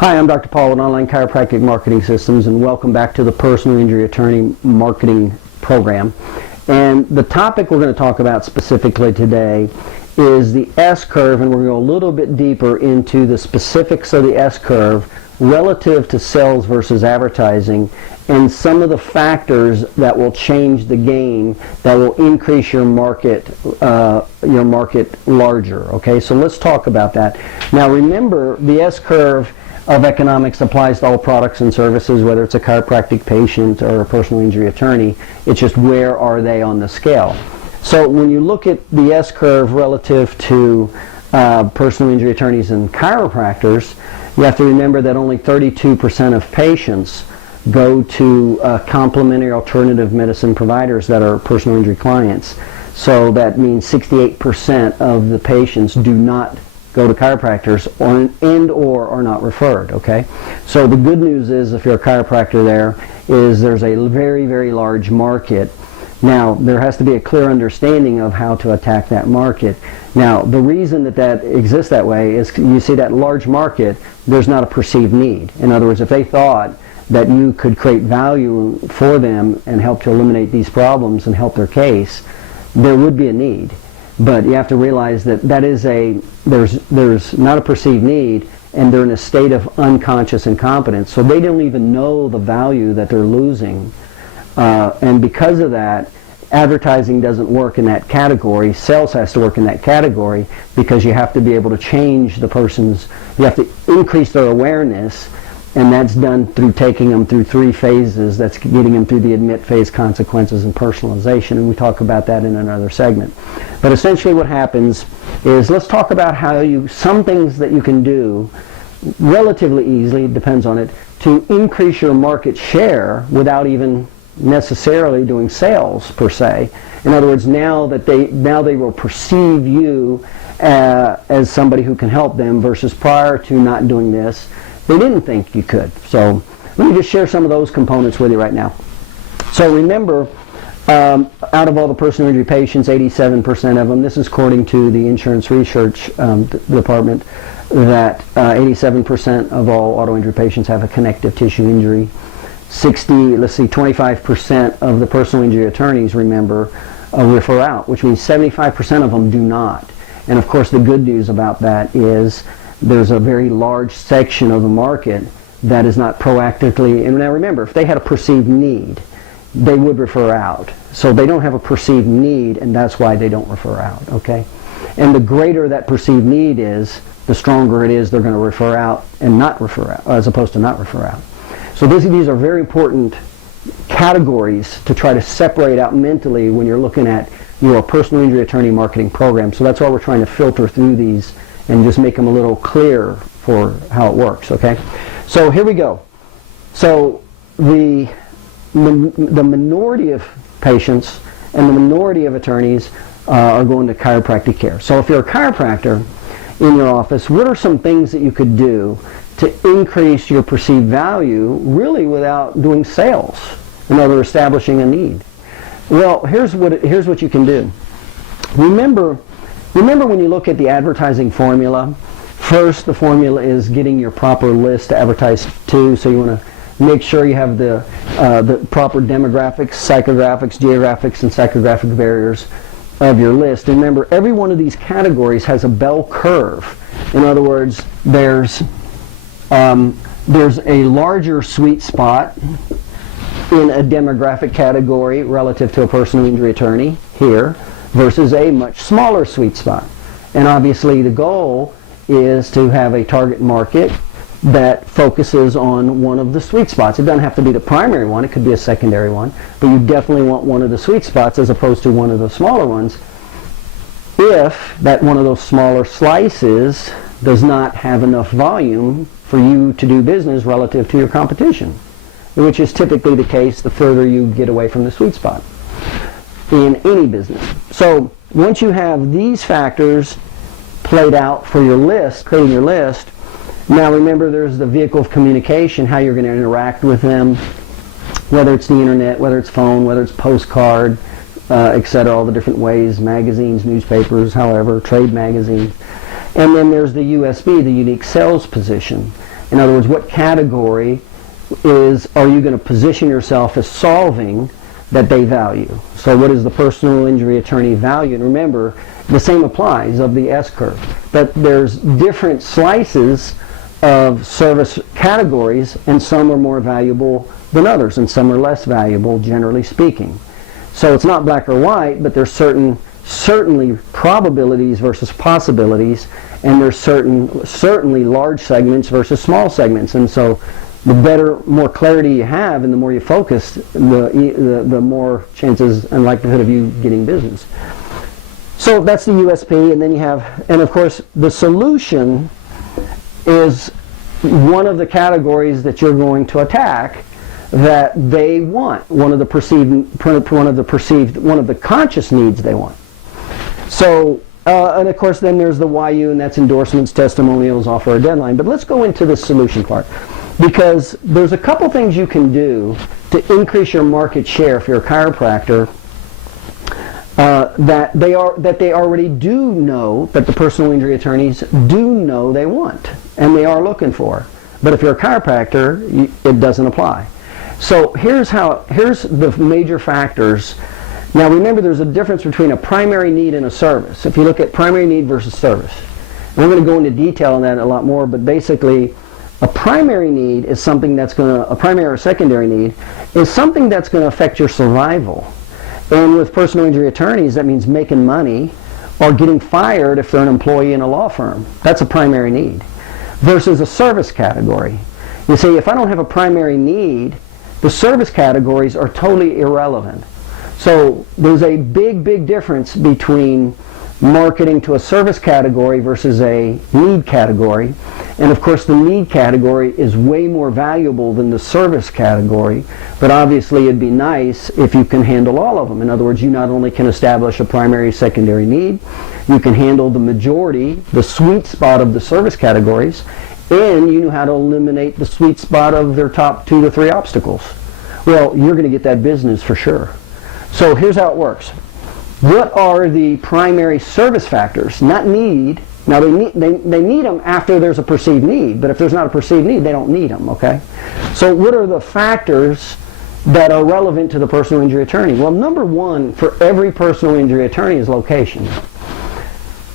Hi, I'm Dr. Paul with Online Chiropractic Marketing Systems, and welcome back to the Personal Injury Attorney Marketing Program. And the topic we're going to talk about specifically today is the S-curve, and we're going to go a little bit deeper into the specifics of the S-curve relative to sales versus advertising, and some of the factors that will change the game, that will increase your market larger. Okay, so let's talk about that. Now remember, the S-curve of economics applies to all products and services, whether it's a chiropractic patient or a personal injury attorney. It's just where are they on the scale. So when you look at the S-curve relative to personal injury attorneys and chiropractors, you have to remember that only 32% of patients go to complementary alternative medicine providers that are personal injury clients. So that means 68% of the patients do not go to chiropractors or are not referred. Okay, so the good news is, if you're a chiropractor, there's a very, very large market. Now there has to be a clear understanding of how to attack that market. Now the reason that exists that way is, you see that large market, there's not a perceived need. In other words, if they thought that you could create value for them and help to eliminate these problems and help their case, there would be a need. But you have to realize that there's not a perceived need, and they're in a state of unconscious incompetence, so they don't even know the value that they're losing. And because of that, advertising doesn't work in that category. Sales has to work in that category, because you have to be able to change the you have to increase their awareness, and that's done through taking them through 3 phases. That's getting them through the admit phase, consequences, and personalization, and we talk about that in another segment. But essentially what happens is, let's talk about some things that you can do relatively easily, it depends on it, to increase your market share without even necessarily doing sales per se. In other words, now they will perceive you as somebody who can help them, versus prior to not doing this, they didn't think you could. So let me just share some of those components with you right now. So remember, out of all the personal injury patients, 87% of them, this is according to the insurance research department, that 87% of all auto injury patients have a connective tissue injury. 25% of the personal injury attorneys, remember, refer out, which means 75% of them do not. And of course the good news about that is there's a very large section of the market that is not proactively, and now remember, if they had a perceived need, they would refer out. So they don't have a perceived need, and that's why they don't refer out. Okay, and the greater that perceived need is, the stronger it is they're going to refer out and not refer out, as opposed to not refer out. So these are very important categories to try to separate out mentally when you're looking at your personal injury attorney marketing program. So that's why we're trying to filter through these and just make them a little clearer for how it works. Okay, so here we go. So the minority of patients and the minority of attorneys are going to chiropractic care. So if you're a chiropractor in your office, what are some things that you could do to increase your perceived value, really without doing sales? In other words, establishing a need. Well, here's what you can do. Remember when you look at the advertising formula, first the formula is getting your proper list to advertise to. So you want to make sure you have the proper demographics, psychographics, geographics, and psychographic barriers of your list. And remember, every one of these categories has a bell curve. In other words, there's a larger sweet spot in a demographic category relative to a personal injury attorney here, versus a much smaller sweet spot. And obviously the goal is to have a target market that focuses on one of the sweet spots. It doesn't have to be the primary one, it could be a secondary one, but you definitely want one of the sweet spots as opposed to one of the smaller ones, if that one of those smaller slices does not have enough volume for you to do business relative to your competition, which is typically the case the further you get away from the sweet spot in any business. So once you have these factors played out for your list, creating your list, now remember, there's the vehicle of communication, how you're going to interact with them, whether it's the internet, whether it's phone, whether it's postcard, etc., all the different ways, magazines, newspapers, however, trade magazines. And then there's the USB, the unique sales position. In other words, what category are you going to position yourself as solving that they value? So what is the personal injury attorney value? And remember, the same applies of the S-curve, but there's different slices of service categories, and some are more valuable than others, and some are less valuable, generally speaking. So it's not black or white, but there's certainly probabilities versus possibilities, and there's certainly large segments versus small segments. And so the better, more clarity you have, and the more you focus, the more chances and likelihood of you getting business. So that's the USP, and then you have, and of course, the solution is one of the categories that you're going to attack that they want, one of the conscious needs they want. So, and of course, then there's the YU, and that's endorsements, testimonials, offer a deadline. But let's go into the solution part, because there's a couple things you can do to increase your market share if you're a chiropractor that they already do know, that the personal injury attorneys do know they want and they are looking for. But if you're a chiropractor, it doesn't apply. So here's the major factors. Now remember, there's a difference between a primary need and a service. If you look at primary need versus service, and we're going to go into detail on that a lot more, but basically a primary need is something that's a primary or secondary need is something that's going to affect your survival. And with personal injury attorneys, that means making money or getting fired if they're an employee in a law firm. That's a primary need. Versus a service category. You see, if I don't have a primary need, the service categories are totally irrelevant. So there's a big difference between marketing to a service category versus a need category. And of course, the need category is way more valuable than the service category, but obviously it'd be nice if you can handle all of them. In other words, you not only can establish a primary, secondary need, you can handle the majority, the sweet spot of the service categories, and you know how to eliminate the sweet spot of their top 2 to 3 obstacles. Well, you're going to get that business for sure. So here's how it works. What are the primary service factors? Not need. Now they need them after there's a perceived need, but if there's not a perceived need, they don't need them, okay? So what are the factors that are relevant to the personal injury attorney? Well, number one for every personal injury attorney is location.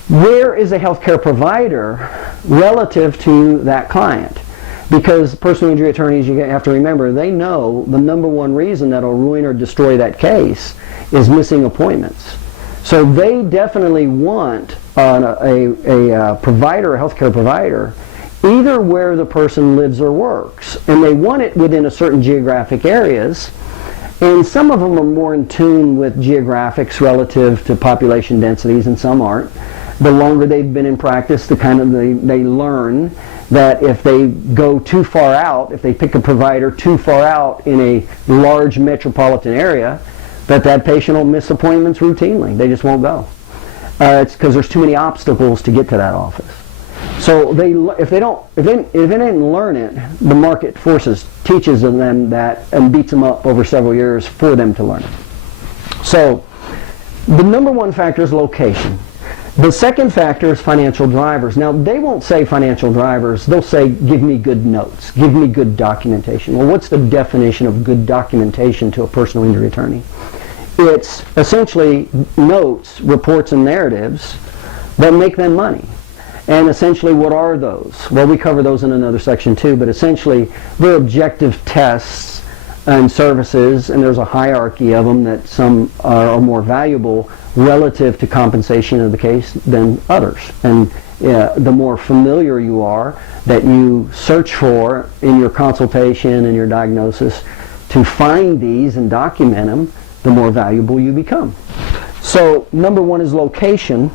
Where is a healthcare provider relative to that client? Because personal injury attorneys, you have to remember, they know the number one reason that'll ruin or destroy that case is missing appointments. So they definitely want a provider, a healthcare provider, either where the person lives or works. And they want it within a certain geographic areas. And some of them are more in tune with geographics relative to population densities, and some aren't. The longer they've been in practice, the kind of they learn that if they go too far out, if they pick a provider too far out in a large metropolitan area, that patient will miss appointments routinely. They just won't go. It's because there's too many obstacles to get to that office. So if they didn't learn it, the market teaches them that and beats them up over several years for them to learn it. So the number one factor is location. The second factor is financial drivers. Now, they won't say financial drivers. They'll say, give me good notes. Give me good documentation. Well, what's the definition of good documentation to a personal injury attorney? It's essentially notes, reports, and narratives that make them money. And essentially, what are those? Well, we cover those in another section too, but essentially, they're objective tests and services, and there's a hierarchy of them that some are more valuable relative to compensation of the case than others. And the more familiar you are that you search for in your consultation and your diagnosis to find these and document them, the more valuable you become. So number one is location.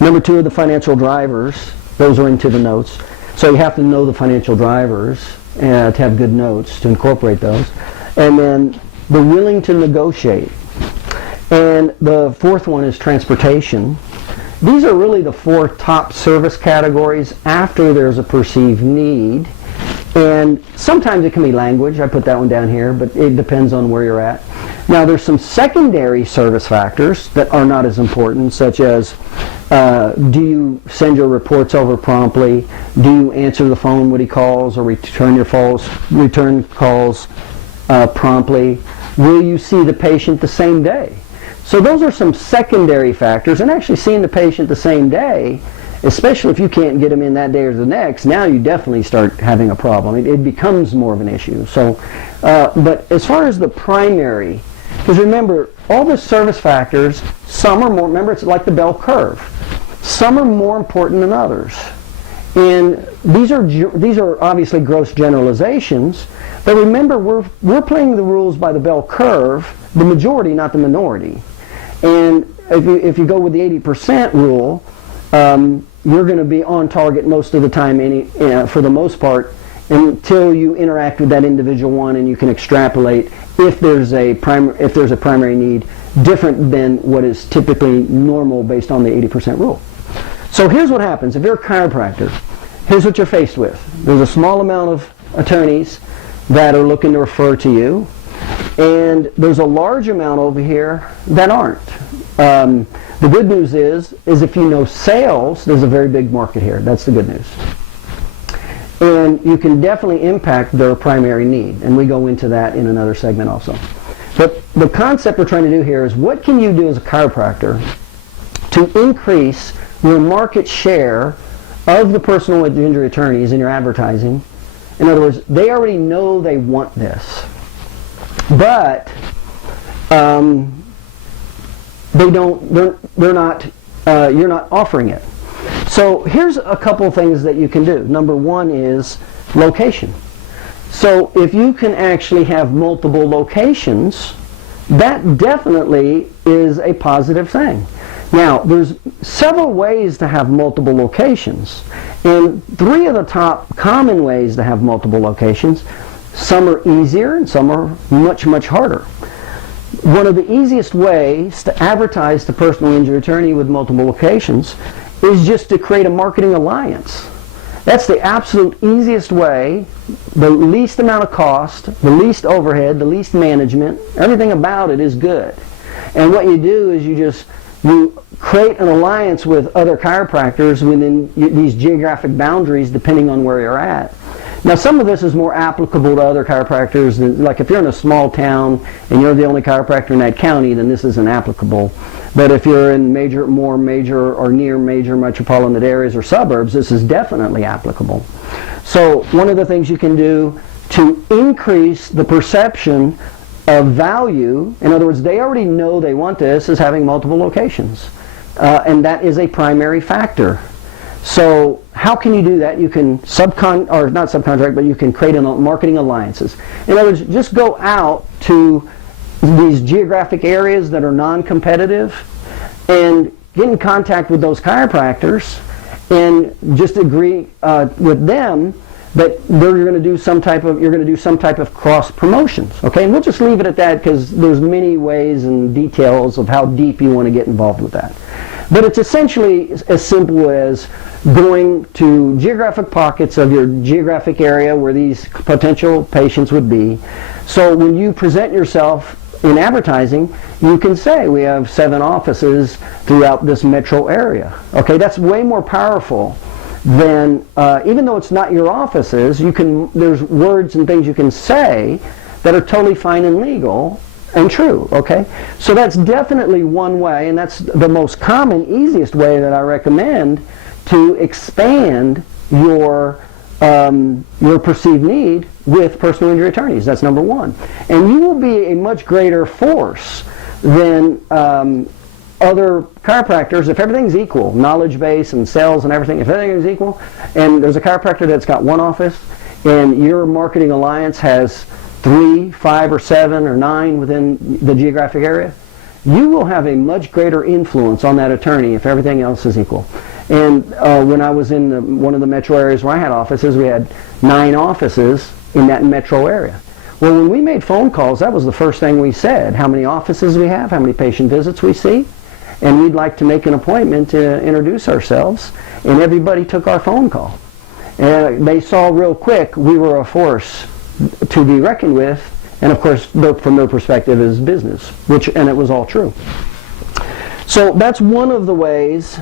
Number two are the financial drivers. Those are into the notes. So you have to know the financial drivers to have good notes to incorporate those. And then the willing to negotiate. And the fourth one is transportation. These are really the 4 top service categories after there's a perceived need. And sometimes it can be language. I put that one down here, but it depends on where you're at. Now there's some secondary service factors that are not as important, such as Do you send your reports over promptly? Do you answer the phone when he calls or return calls promptly? Will you see the patient the same day? So those are some secondary factors, and actually seeing the patient the same day, especially if you can't get them in that day or the next, now you definitely start having a problem. It becomes more of an issue. So, but as far as the primary, because remember, all the service factors, some are more, remember it's like the bell curve. Some are more important than others. And these are obviously gross generalizations, but remember we're playing the rules by the bell curve, the majority, not the minority. And if you go with the 80% rule, you're going to be on target most of the time, for the most part, until you interact with that individual one, and you can extrapolate if there's a primary need different than what is typically normal based on the 80% rule. So here's what happens. If you're a chiropractor, here's what you're faced with. There's a small amount of attorneys that are looking to refer to you, and there's a large amount over here that aren't. The good news is if you know sales, there's a very big market here. That's the good news. And you can definitely impact their primary need, and we go into that in another segment also. But the concept we're trying to do here is, what can you do as a chiropractor to increase your market share of the personal injury attorneys in your advertising? In other words, they already know they want this, but you're not offering it. So here's a couple of things that you can do. Number one is location. So if you can actually have multiple locations, that definitely is a positive thing. Now, there's several ways to have multiple locations, and three of the top common ways to have multiple locations. Some are easier and some are much, much harder. One of the easiest ways to advertise to personal injury attorney with multiple locations is just to create a marketing alliance. That's the absolute easiest way, the least amount of cost, the least overhead, the least management. Everything about it is good. And what you do is you create an alliance with other chiropractors within these geographic boundaries, depending on where you're at. Now, some of this is more applicable to other chiropractors. Like if you're in a small town and you're the only chiropractor in that county, then this isn't applicable. But if you're in more major or near major metropolitan areas or suburbs, this is definitely applicable. So one of the things you can do to increase the perception of value, in other words, they already know they want this, is having multiple locations. And that is a primary factor. So how can you do that? You can not subcontract, but you can create marketing alliances. In other words, just go out to these geographic areas that are non-competitive and get in contact with those chiropractors and just agree with them that you're going to do some type of cross promotions. Okay, and we'll just leave it at that because there's many ways and details of how deep you want to get involved with that. But it's essentially as simple as going to geographic pockets of your geographic area where these potential patients would be. So when you present yourself in advertising, you can say we have 7 offices throughout this metro area. Okay, that's way more powerful than, even though it's not your offices, there's words and things you can say that are totally fine and legal and true. Okay, so that's definitely one way, and that's the most common, easiest way that I recommend to expand your perceived need with personal injury attorneys. That's number one. And you will be a much greater force than other chiropractors if everything's equal, knowledge base and sales and everything. If everything is equal, and there's a chiropractor that's got one office, and your marketing alliance has 3, 5, or 7, or 9 within the geographic area, you will have a much greater influence on that attorney if everything else is equal. And when I was in one of the metro areas where I had offices, we had 9 offices in that metro area. Well, when we made phone calls, that was the first thing we said: how many offices we have, how many patient visits we see, and we'd like to make an appointment to introduce ourselves. And everybody took our phone call. And they saw real quick we were a force to be reckoned with, and of course from their perspective is business, and it was all true. So that's one of the ways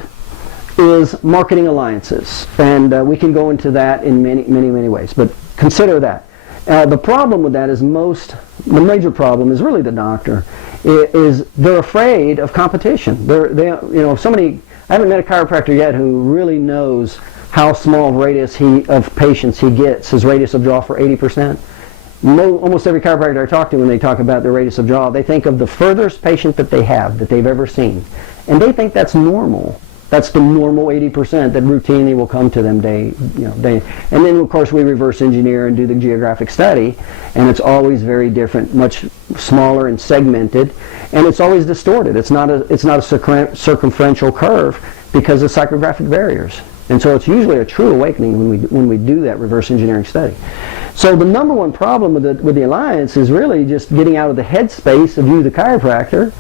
is marketing alliances, and we can go into that in many ways, but consider that. The problem with that is the major problem is really the doctor, is they're afraid of competition. I haven't met a chiropractor yet who really knows how small radius of patients he gets, his radius of draw for 80%. Almost every chiropractor I talk to, when they talk about their radius of draw, they think of the furthest patient that they have, that they've ever seen. And they think that's normal. That's the normal 80% that routinely will come to them day. And then, of course, we reverse engineer and do the geographic study, and it's always very different, much smaller and segmented, and it's always distorted. It's not a circumferential curve because of psychographic barriers. And so it's usually a true awakening when we do that reverse engineering study. So the number one problem with the alliance is really just getting out of the headspace of you, the chiropractor,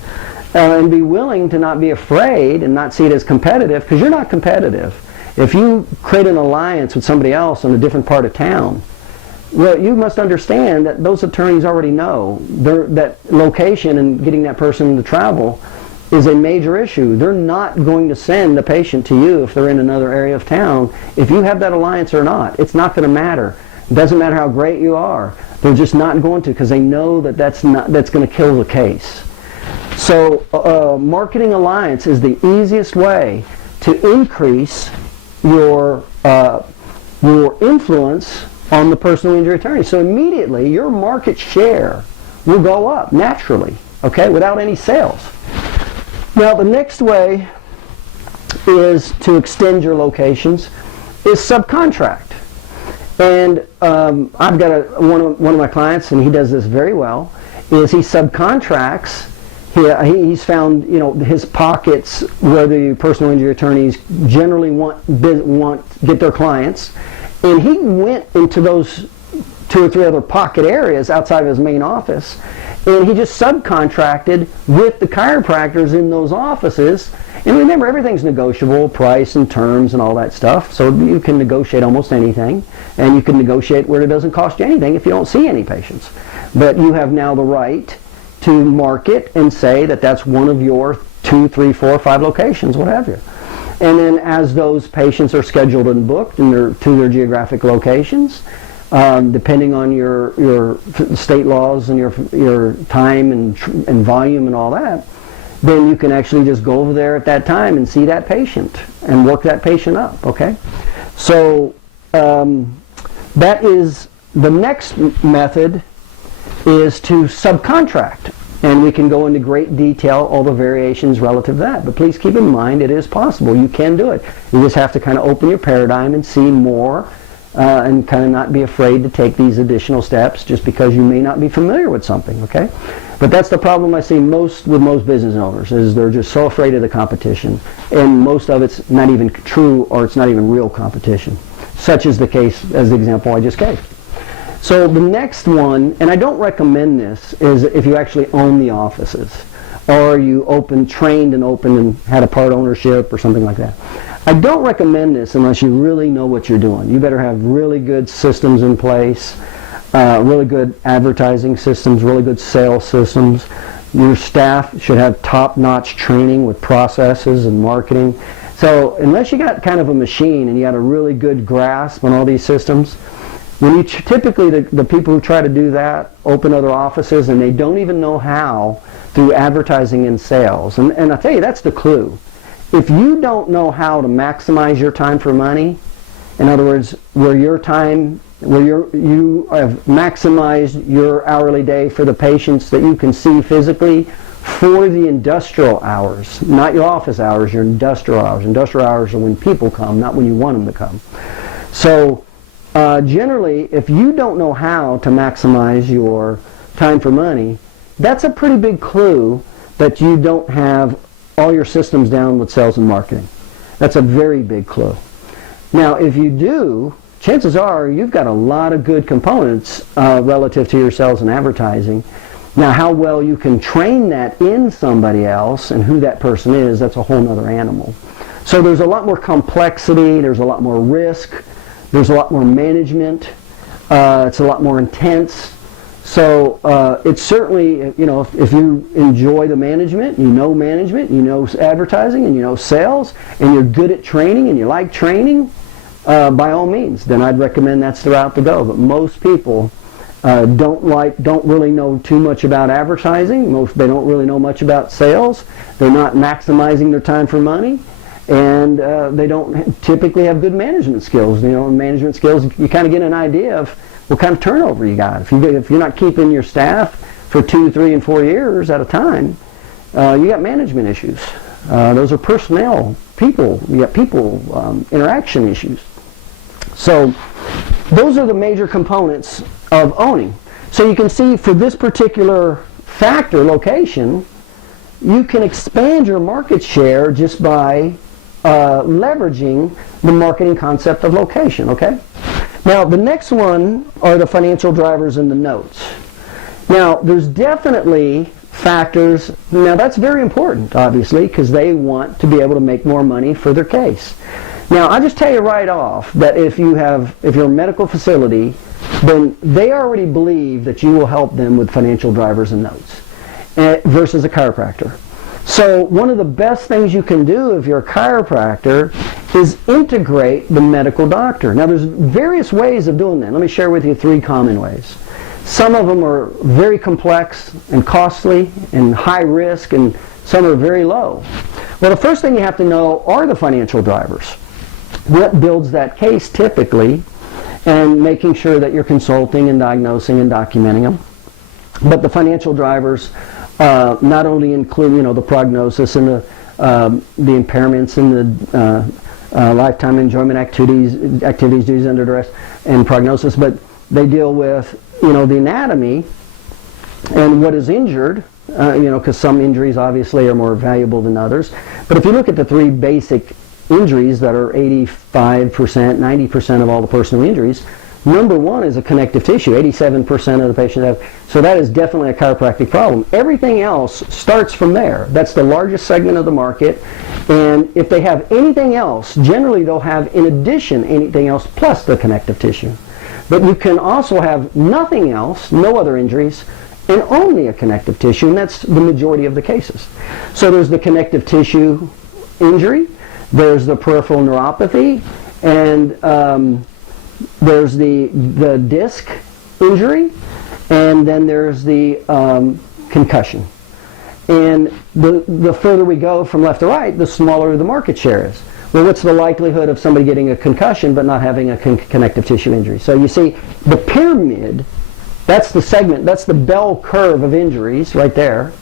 and be willing to not be afraid and not see it as competitive, because you're not competitive. If you create an alliance with somebody else in a different part of town, well, you must understand that those attorneys already know that location and getting that person to travel is a major issue. They're not going to send a patient to you if they're in another area of town. If you have that alliance or not, it's not going to matter. It doesn't matter how great you are. They're just not going to, because they know that that's going to kill the case. So marketing alliance is the easiest way to increase your influence on the personal injury attorney. So immediately your market share will go up naturally, okay, without any sales. Now the next way is to extend your locations is subcontract. And I've got one of my clients, and he does this very well, is he subcontracts. He's found, his pockets where the personal injury attorneys generally get their clients, and he went into those 2 or 3 other pocket areas outside of his main office, and he just subcontracted with the chiropractors in those offices. And remember, everything's negotiable, price and terms and all that stuff, so you can negotiate almost anything, and you can negotiate where it doesn't cost you anything if you don't see any patients. But you have now the right to market and say that that's one of your 2, 3, 4, 5 locations, what have you. And then as those patients are scheduled and booked to their geographic locations, depending on your state laws and your time and volume and all that, then you can actually just go over there at that time and see that patient and work that patient up, okay? So that is the next method, is to subcontract. And we can go into great detail, all the variations relative to that. But please keep in mind, it is possible. You can do it. You just have to kind of open your paradigm and see more, and kind of not be afraid to take these additional steps just because you may not be familiar with something, okay? But that's the problem I see with most business owners, is they're just so afraid of the competition. And most of it's not even true, or it's not even real competition. Such is the case as the example I just gave. So the next one, and I don't recommend this, is if you actually own the offices, or you trained and opened and had a part ownership or something like that. I don't recommend this unless you really know what you're doing. You better have really good systems in place, really good advertising systems, really good sales systems. Your staff should have top-notch training with processes and marketing. So unless you got kind of a machine and you got a really good grasp on all these systems, when you typically the people who try to do that open other offices and they don't even know how through advertising and sales. And I tell you, that's the clue. If you don't know how to maximize your time for money, in other words, where you have maximized your hourly day for the patients that you can see physically for the industrial hours, not your office hours, your industrial hours. Industrial hours are when people come, not when you want them to come. So generally, if you don't know how to maximize your time for money, that's a pretty big clue that you don't have all your systems down with sales and marketing. That's a very big clue. Now, if you do, chances are you've got a lot of good components relative to your sales and advertising. Now, how well you can train that in somebody else and who that person is, that's a whole other animal. So there's a lot more complexity, there's a lot more risk, there's a lot more management, it's a lot more intense. So it's certainly, you know, if you enjoy the management, you know advertising, and you know sales, and you're good at training, and you like training, by all means, then I'd recommend that's the route to go. But most people don't really know too much about advertising. They don't really know much about sales. They're not maximizing their time for money, and they don't typically have good management skills. You know, management skills, you kind of get an idea of what kind of turnover you got. If you're not keeping your staff for 2, 3, and 4 years at a time, you got management issues. Those are personnel, people. You got people interaction issues. So those are the major components of owning. So you can see for this particular factor, location, you can expand your market share just by leveraging the marketing concept of location, okay? Now, the next one are the financial drivers in the notes. Now, there's definitely factors. Now, that's very important, obviously, because they want to be able to make more money for their case. Now, I'll just tell you right off that if you're a medical facility, then they already believe that you will help them with financial drivers and notes versus a chiropractor. So one of the best things you can do if you're a chiropractor is integrate the medical doctor. Now, there's various ways of doing that. Let me share with you 3 common ways. Some of them are very complex and costly and high risk, and some are very low. Well, the first thing you have to know are the financial drivers. What builds that case typically, and making sure that you're consulting and diagnosing and documenting them. But the financial drivers not only include, you know, the prognosis and the impairments and the lifetime enjoyment activities, duties under duress, and prognosis, but they deal with, you know, the anatomy and what is injured, you know, because some injuries obviously are more valuable than others. But if you look at the 3 basic injuries that are 85%, 90% of all the personal injuries, number 1 is a connective tissue. 87% of the patients have. So that is definitely a chiropractic problem. Everything else starts from there. That's the largest segment of the market. And if they have anything else, generally they'll have in addition anything else plus the connective tissue. But you can also have nothing else, no other injuries, and only a connective tissue, and that's the majority of the cases. So there's the connective tissue injury, there's the peripheral neuropathy, and there's the disc injury, and then there's the concussion. And the further we go from left to right, the smaller the market share is. Well, what's the likelihood of somebody getting a concussion but not having a connective tissue injury? So you see, the pyramid, that's the segment, that's the bell curve of injuries right there.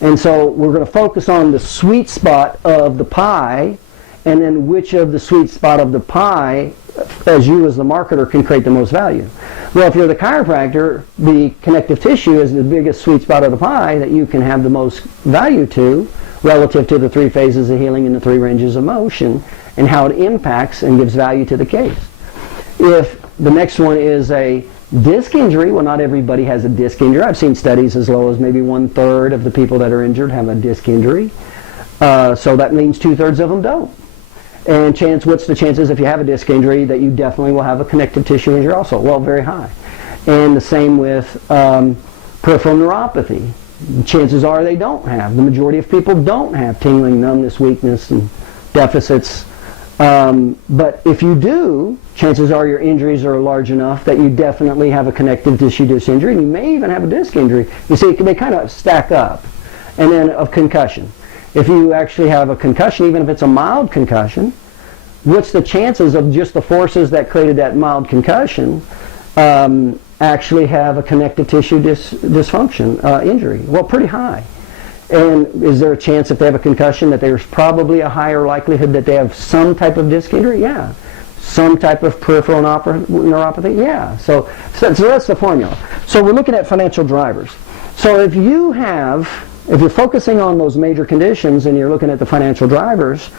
And so we're going to focus on the sweet spot of the pie, and then which of the sweet spot of the pie, as you as the marketer, can create the most value. Well, if you're the chiropractor, the connective tissue is the biggest sweet spot of the pie that you can have the most value to, relative to the 3 phases of healing and the 3 ranges of motion, and how it impacts and gives value to the case. If the next one is a disc injury, well, not everybody has a disc injury. I've seen studies as low as maybe 1/3 of the people that are injured have a disc injury. So that means 2/3 of them don't. And what's the chances if you have a disc injury that you definitely will have a connective tissue injury also? Well, very high. And the same with peripheral neuropathy. Chances are they don't have. The majority of people don't have tingling, numbness, weakness, and deficits. But if you do, chances are your injuries are large enough that you definitely have a connective tissue disc injury, and you may even have a disc injury. You see, they kind of stack up. And then of concussion. If you actually have a concussion, even if it's a mild concussion, what's the chances of just the forces that created that mild concussion actually have a connective tissue dysfunction injury? Well, pretty high. And is there a chance if they have a concussion that there's probably a higher likelihood that they have some type of disc injury? Yeah. Some type of peripheral neuropathy? Yeah. So that's the formula. So we're looking at financial drivers. So if you're focusing on those major conditions and you're looking at the financial drivers,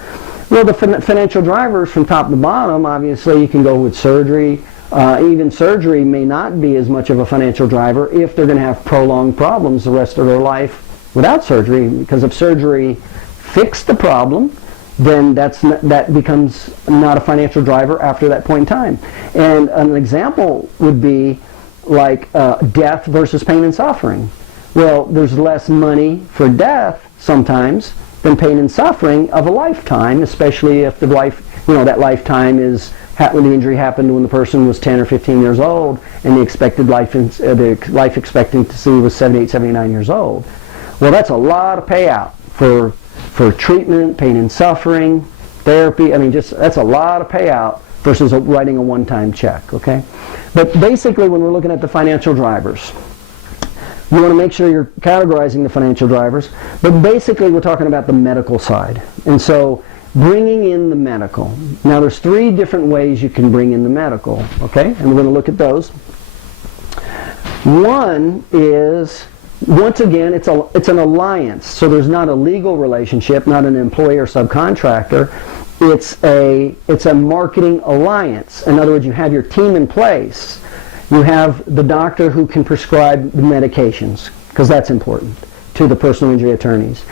well, the financial drivers from top to bottom, obviously you can go with surgery. Even surgery may not be as much of a financial driver if they're going to have prolonged problems the rest of their life without surgery, because if surgery fixed the problem, then that becomes not a financial driver after that point in time. And an example would be like death versus pain and suffering. Well, there's less money for death sometimes than pain and suffering of a lifetime, especially if the that lifetime is when the injury happened when the person was 10 or 15 years old and the expected life expectancy was 78, 79 years old. Well, that's a lot of payout for treatment, pain and suffering, therapy. I mean, that's a lot of payout versus writing a one-time check, okay? But basically, when we're looking at the financial drivers, you want to make sure you're categorizing the financial drivers, but basically we're talking about the medical side. And so bringing in the medical. Now there's 3 different ways you can bring in the medical, okay? And we're going to look at those. One is, once again, it's an alliance. So there's not a legal relationship, not an employee or subcontractor. It's a marketing alliance. In other words, you have your team in place. You have the doctor who can prescribe the medications, because that's important to the personal injury attorneys.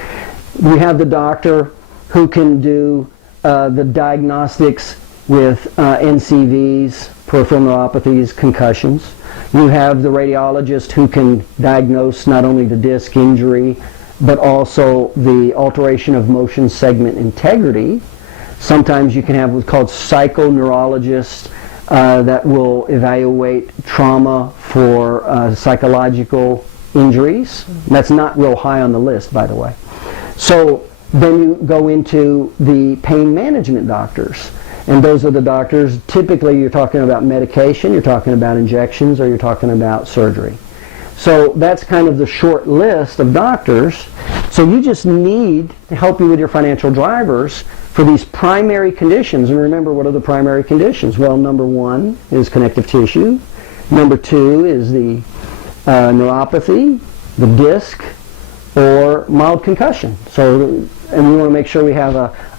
You have the doctor who can do the diagnostics with NCVs, peripheral neuropathies, concussions. You have the radiologist who can diagnose not only the disc injury, but also the alteration of motion segment integrity. Sometimes you can have what's called psychoneurologists that will evaluate trauma for psychological injuries. That's not real high on the list, by the way. So then you go into the pain management doctors. And those are the doctors, typically you're talking about medication, you're talking about injections, or you're talking about surgery. So that's kind of the short list of doctors. So you just need to help you with your financial drivers for these primary conditions. And remember, what are the primary conditions? Well, number 1 is connective tissue. Number 2 is the neuropathy, the disc, or mild concussion. So, and we want to make sure we have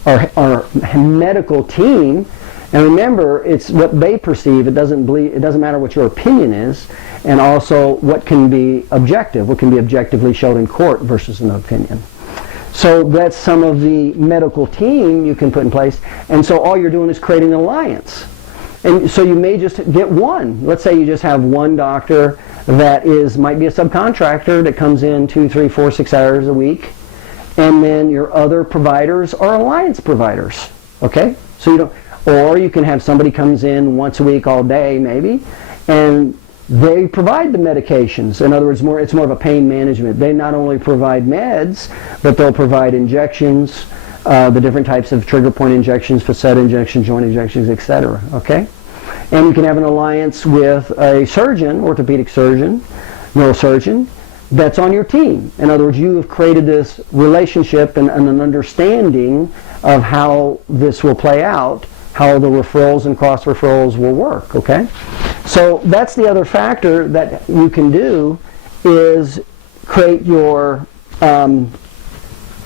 our medical team. And remember, it's what they perceive. It doesn't matter what your opinion is, and also what can be objective, what can be objectively shown in court versus an opinion. So that's some of the medical team you can put in place. And so all you're doing is creating an alliance. And so you may just get one. Let's say you just have one doctor that might be a subcontractor that comes in 2, 3, 4, 6 hours a week. And then your other providers are alliance providers. Okay? So you don't, or you can have somebody comes in once a week all day maybe, and they provide the medications. In other words, it's more of a pain management. They not only provide meds, but they'll provide injections, the different types of trigger point injections, facet injections, joint injections, etc. Okay? And you can have an alliance with a surgeon, orthopedic surgeon, neurosurgeon, that's on your team. In other words, you have created this relationship and an understanding of how this will play out, how the referrals and cross referrals will work, okay? So that's the other factor that you can do, is create your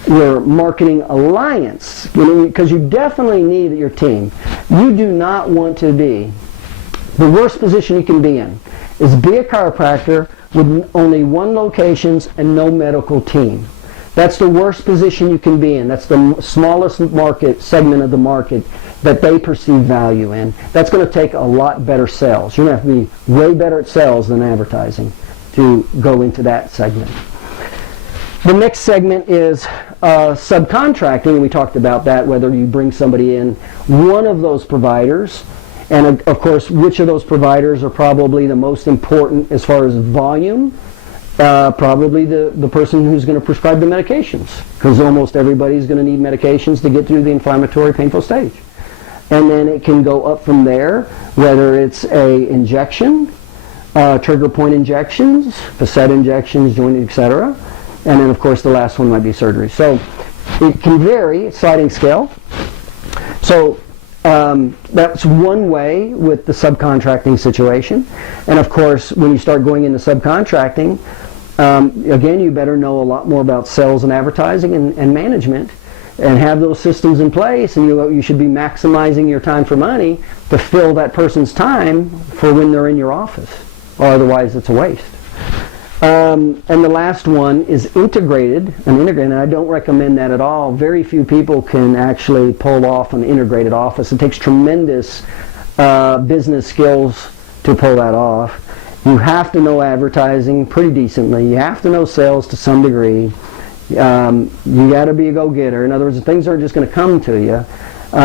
marketing alliance, because you definitely need your team. You do not want to be, the worst position you can be in is be a chiropractor with only 1 location and no medical team. That's the worst position you can be in. That's the smallest segment of the market that they perceive value in. That's going to take a lot better sales. You're going to have to be way better at sales than advertising to go into that segment. The next segment is subcontracting. We talked about that, whether you bring somebody in, one of those providers, and of course, which of those providers are probably the most important as far as volume. Probably the person who's going to prescribe the medications, because almost everybody's going to need medications to get through the inflammatory, painful stage. And then it can go up from there, whether it's a injection, trigger point injections, facet injections, joint, etc. And then, of course, the last one might be surgery. So it can vary, sliding scale. So that's one way with the subcontracting situation. And of course, when you start going into subcontracting, again, you better know a lot more about sales and advertising and management, and have those systems in place, and you should be maximizing your time for money to fill that person's time for when they're in your office, or otherwise it's a waste. And the last one is integrated, and I don't recommend that at all. Very few people can actually pull off an integrated office. It takes tremendous business skills to pull that off. You have to know advertising pretty decently. You have to know sales to some degree. You got to be a go-getter. In other words, things aren't just going to come to you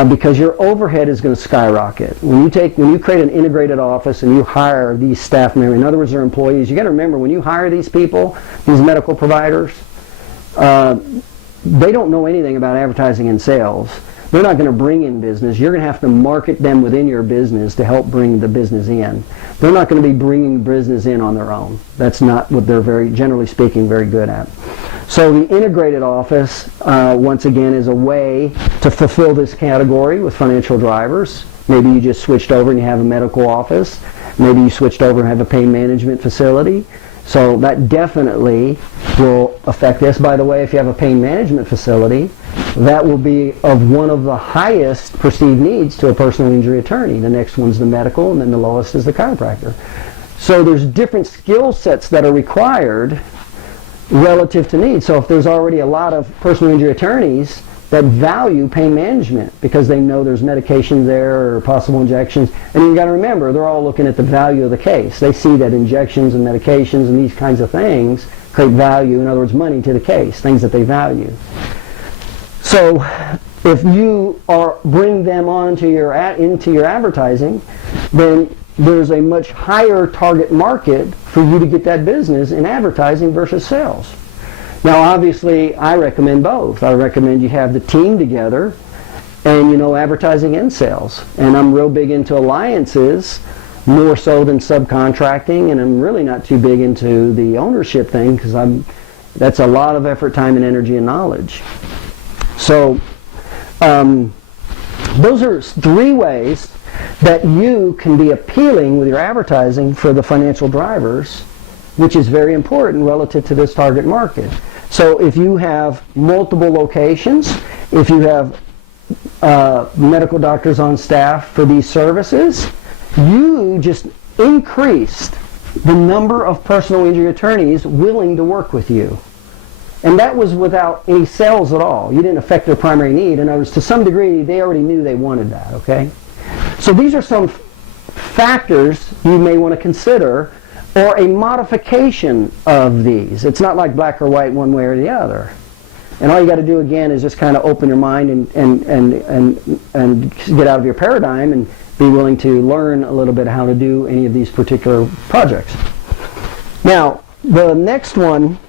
because your overhead is going to skyrocket. When you create an integrated office and you hire these staff members, in other words, they're employees, you got to remember when you hire these people, these medical providers, they don't know anything about advertising and sales. They're not going to bring in business. You're going to have to market them within your business to help bring the business in. They're not going to be bringing business in on their own. That's not what they're generally speaking, very good at. So the integrated office, once again, is a way to fulfill this category with financial drivers. Maybe you just switched over and you have a medical office. Maybe you switched over and have a pain management facility. So that definitely will affect this. By the way, if you have a pain management facility, that will be of one of the highest perceived needs to a personal injury attorney. The next one's the medical, and then the lowest is the chiropractor. So there's different skill sets that are required relative to needs. So if there's already a lot of personal injury attorneys that value pain management because they know there's medications there or possible injections, and you got to remember, they're all looking at the value of the case. They see that injections and medications and these kinds of things create value, in other words, money to the case, things that they value. So if you bring them into your advertising, then there's a much higher target market for you to get that business in advertising versus sales. Now, obviously, I recommend both. I recommend you have the team together and you know advertising and sales. And I'm real big into alliances, more so than subcontracting, and I'm really not too big into the ownership thing because that's a lot of effort, time, and energy and knowledge. So those are 3 ways that you can be appealing with your advertising for the financial drivers, which is very important relative to this target market. So if you have multiple locations, if you have medical doctors on staff for these services, you just increased the number of personal injury attorneys willing to work with you. And that was without any sales at all. You didn't affect their primary need. In other words, to some degree, they already knew they wanted that, okay? So these are some factors you may want to consider, or a modification of these. It's not like black or white one way or the other. And all you got to do again is just kind of open your mind and get out of your paradigm and be willing to learn a little bit how to do any of these particular projects. Now, the next one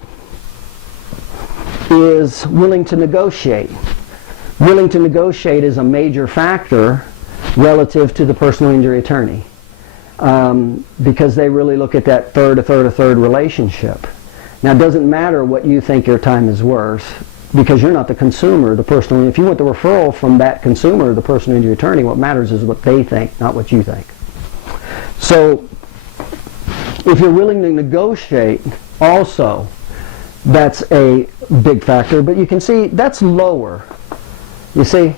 is willing to negotiate. Willing to negotiate is a major factor relative to the personal injury attorney. Because they really look at that third relationship. Now, it doesn't matter what you think your time is worth because you're not the consumer. If you want the referral from that consumer, the personal injury attorney, what matters is what they think, not what you think. So, if you're willing to negotiate, also, that's a big factor. But you can see that's lower. You see,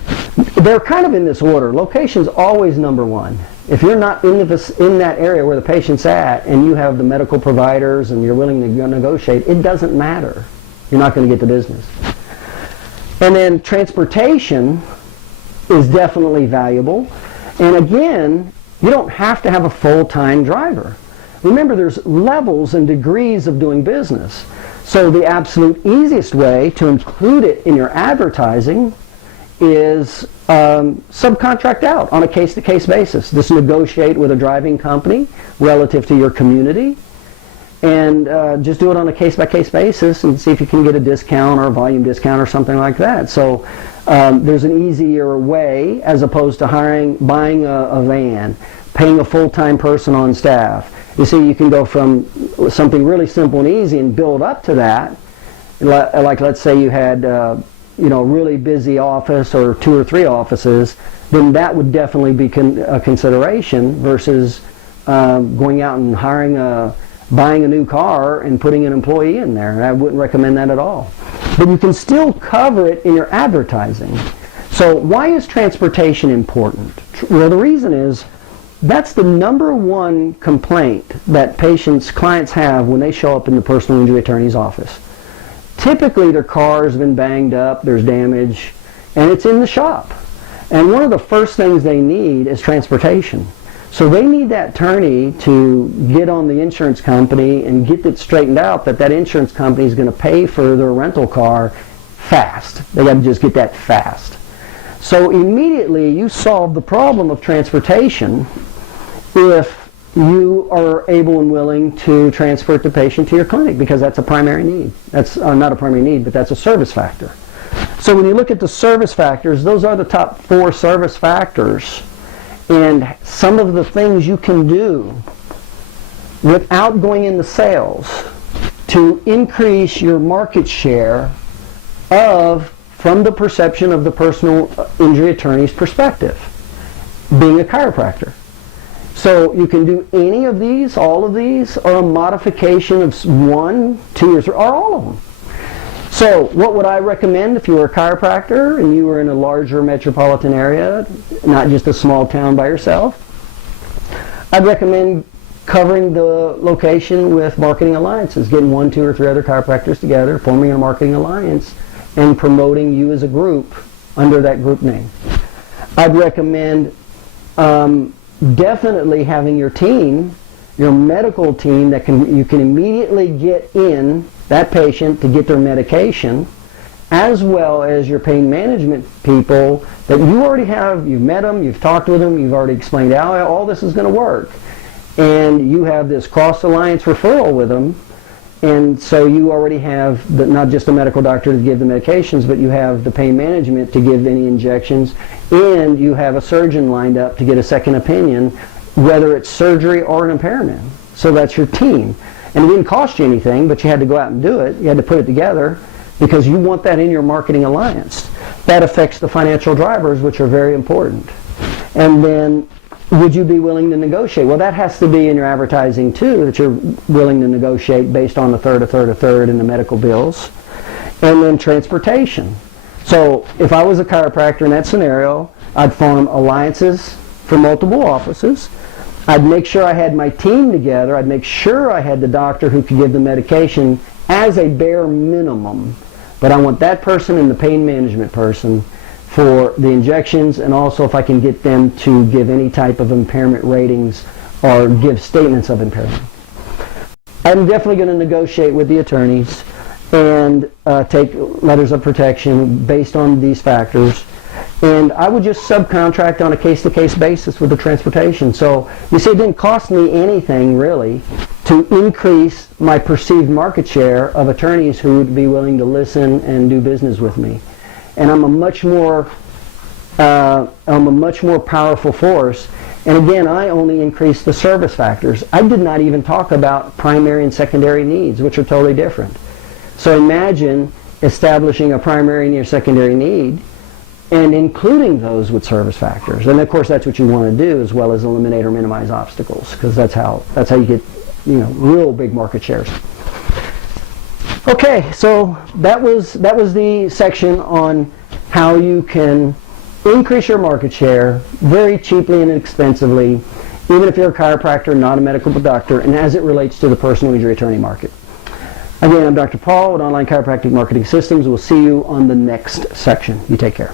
they're kind of in this order. Location's always number 1. If you're not in that area where the patient's at and you have the medical providers and you're willing to negotiate, it doesn't matter. You're not going to get the business. And then transportation is definitely valuable. And again, you don't have to have a full-time driver. Remember, there's levels and degrees of doing business. So the absolute easiest way to include it in your advertising is subcontract out on a case-to-case basis. Just negotiate with a driving company relative to your community and just do it on a case-by-case basis and see if you can get a discount or a volume discount or something like that. So there's an easier way as opposed to buying a van, paying a full-time person on staff. You see, you can go from something really simple and easy and build up to that. Like let's say you had a really busy office or 2 or 3 offices, then that would definitely be a consideration versus going out and buying a new car and putting an employee in there. I wouldn't recommend that at all. But you can still cover it in your advertising. So why is transportation important? Well, the reason is that's the number 1 complaint that clients have when they show up in the personal injury attorney's office. Typically, their car has been banged up, there's damage, and it's in the shop. And one of the first things they need is transportation. So they need that attorney to get on the insurance company and get it straightened out that that insurance company is going to pay for their rental car fast. They got to just get that fast. So immediately you solve the problem of transportation if you are able and willing to transport the patient to your clinic, because that's a primary need. That's not a primary need, but that's a service factor. So when you look at the service factors, those are the top 4 service factors. And some of the things you can do without going into sales to increase your market share from the perception of the personal injury attorney's perspective, being a chiropractor. So you can do any of these, all of these, or a modification of 1, 2, or 3, or all of them. So what would I recommend if you were a chiropractor and you were in a larger metropolitan area, not just a small town by yourself? I'd recommend covering the location with marketing alliances, getting 1, 2, or 3 other chiropractors together, forming a marketing alliance, and promoting you as a group under that group name. I'd recommend definitely having your team, your medical team, that you can immediately get in that patient to get their medication, as well as your pain management people that you already have. You've met them, you've talked with them, you've already explained how all this is going to work, and you have this cross-alliance referral with them. And so you already have not just the medical doctor to give the medications, but you have the pain management to give any injections, and you have a surgeon lined up to get a second opinion, whether it's surgery or an impairment. So that's your team. And it didn't cost you anything, but you had to go out and do it. You had to put it together because you want that in your marketing alliance. That affects the financial drivers, which are very important. And then, would you be willing to negotiate? Well, that has to be in your advertising too, that you're willing to negotiate based on a third in the medical bills. And then transportation. So if I was a chiropractor in that scenario, I'd form alliances for multiple offices. I'd make sure I had my team together. I'd make sure I had the doctor who could give the medication as a bare minimum. But I want that person and the pain management person for the injections, and also if I can get them to give any type of impairment ratings or give statements of impairment. I'm definitely going to negotiate with the attorneys and take letters of protection based on these factors. And I would just subcontract on a case-to-case basis with the transportation. So you see, it didn't cost me anything really to increase my perceived market share of attorneys who would be willing to listen and do business with me. And I'm a much more powerful force. And again, I only increased the service factors. I did not even talk about primary and secondary needs, which are totally different. So imagine establishing a primary and your secondary need and including those with service factors. And of course, that's what you want to do, as well as eliminate or minimize obstacles, because that's how you get, real big market shares. Okay, so that was the section on how you can increase your market share very cheaply and inexpensively, even if you're a chiropractor, not a medical doctor, and as it relates to the personal injury attorney market. Again, I'm Dr. Paul with Online Chiropractic Marketing Systems. We'll see you on the next section. You take care.